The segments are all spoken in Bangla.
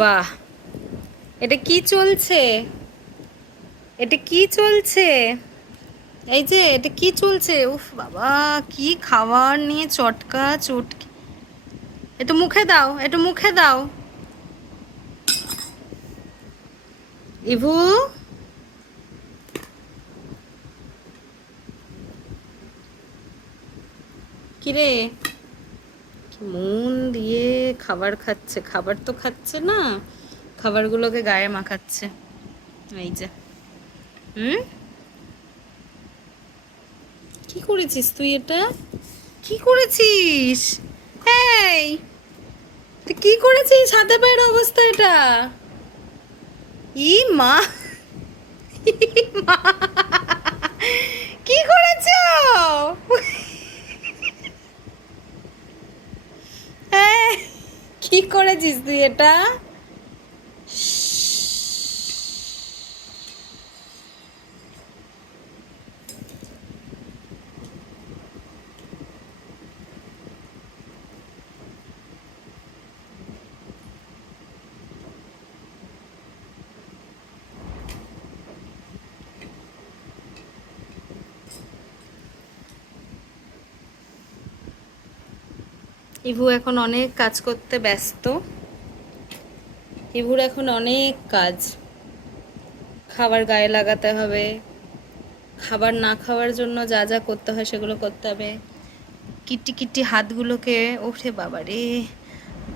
বাহ, এটা কি চলছে? এটা কি চলছে? এই যে এটা কি চলছে? উফ বাবা, কি খাবার নিয়ে চটকা চটকি! একটু মুখে দাও, একটু মুখে দাও। ইভু, কিরে, কি মন দিয়ে খাবার খাচ্ছে? খাবার তো খাচ্ছে না, খাবারগুলোকে গায়ে মাখাচ্ছে। এই যে, হুম, কি করেছিস তুই এটা? কি করেছিস? এই, তুই কি করেছিস? হাতে পায়ের অবস্থা এটা! ই মা, ই মা, কি করেছো? হ্যাঁ, কি করেছিস তুই এটা? ইভু এখন অনেক কাজ করতে ব্যস্ত। ইভুর এখন অনেক কাজ, খাবার গায়ে লাগাতে হবে, খাবার না খাওয়ার জন্য যা যা করতে হয় সেগুলো করতে হবে। কিটি কিটি হাতগুলোকে, ওঠে বাবা রে,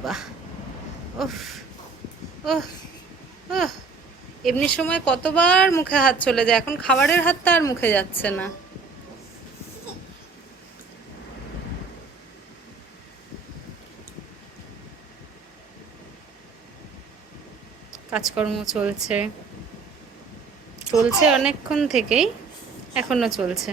বাহ, ওফ, ওহ, ওহ, এমনি সময় কতবার মুখে হাত চলে যায়, এখন খাবারের হাতটা আর মুখে যাচ্ছে না। কাজকর্ম চলছে, চলছে অনেকক্ষণ থেকেই, এখনো চলছে।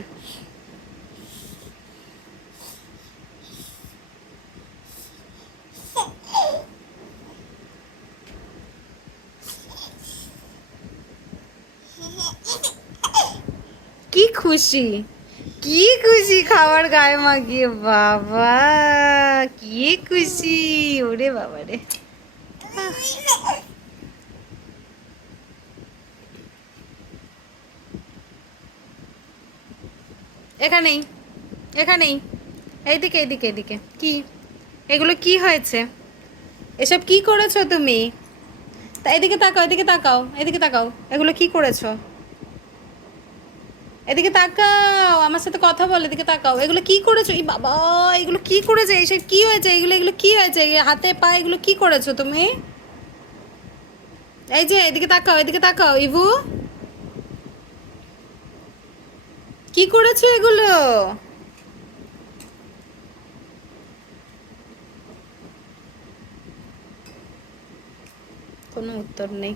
কি খুশি, কি খুশি খাবার গায়ে মাখিয়ে, বাবা কি খুশি! ওরে বাবা রে, এখানেই, এখানেই, এইদিকে এইদিকে এইদিকে। কি এগুলো কি হয়েছে? এসব কি করেছো তুমি? তা এদিকে তাকাও, এদিকে তাকাও, এদিকে তাকাও, এগুলো কি করেছো? এদিকে তাকাও, আমার সাথে কথা বল, এদিকে তাকাও, এগুলো কি করেছো? এই বাবা, এগুলো কি করেছে? এইসব কি হয়েছে? এগুলো এগুলো কি হয়েছে? হাতে পা এগুলো কি করেছো তুমি? এই যে এদিকে তাকাও, এদিকে তাকাও ইভু, কি করেছো এগুলো? কোনো উত্তর নেই।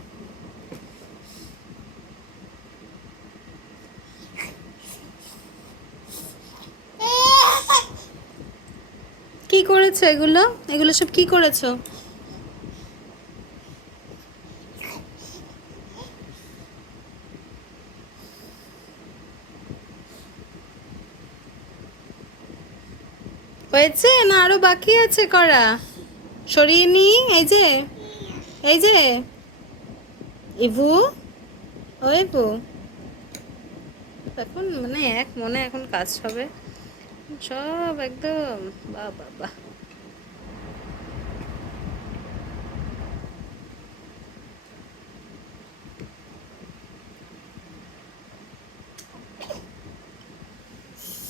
কি করেছো এগুলো? এগুলো সব কি করেছো? হয়েছে না আরো বাকি আছে করা? সরিয়ে নি, এই যে, এই যে, ইভু, ও ইভু, এখন মানে এক মনে এখন কাজ হবে সব একদম। বাহ বাহ বাহ,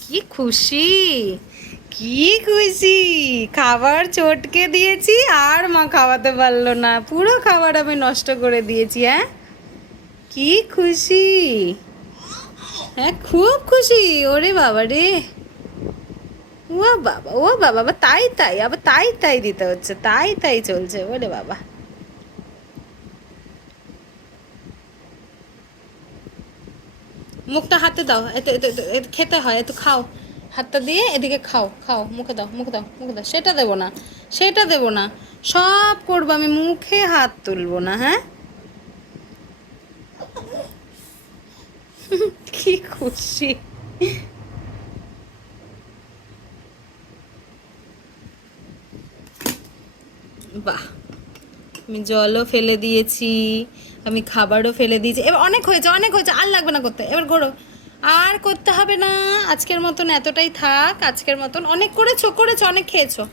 কি খুশি, কি খুশি! খাবার চটকে দিয়েছি আর মা খাওয়াতে পারলো না, পুরো খাবার আমি নষ্ট করে দিয়েছি। হ্যাঁ, কি খুশি! হ্যাঁ খুব খুশি। ওরে বাবা রে, ও বাবা, ও বাবা, আবার তাই তাই, আবার তাই তাই দিতে হচ্ছে, তাই তাই চলছে। ওরে বাবা, মুখটা হাতে দাও, এতে এতে এতে- এতে খেতে হয়, একটু খাও, হাতটা দিয়ে এদিকে খাও, খাও, মুখে দাও, মুখে দাও, মুখে দাও। সেটা দেবো না, সেটা দেবো না, সব করবো আমি, মুখে হাত তুলবো না। হ্যাঁ, কি খুশি! বাহ, আমি জলও ফেলে দিয়েছি, আমি খাবারও ফেলে দিয়েছি। এবার অনেক হয়েছে, অনেক হয়েছে, আর লাগবে না করতে, এবার ঘোরো। আর করতে হবে না, আজকের মতন এতটাই থাক। আজকের মতন অনেক করেছো, অনেক খেয়েছো।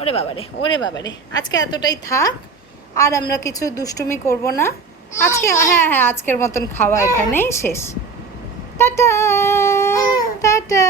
ওরে বাবারে, ওরে বাবারে, আজকে এতটাই থাক। আর আমরা কিছু দুষ্টুমি করব না আজকে। হ্যাঁ হ্যাঁ, আজকের মতন খাওয়া এখানেই শেষ। Tata tata.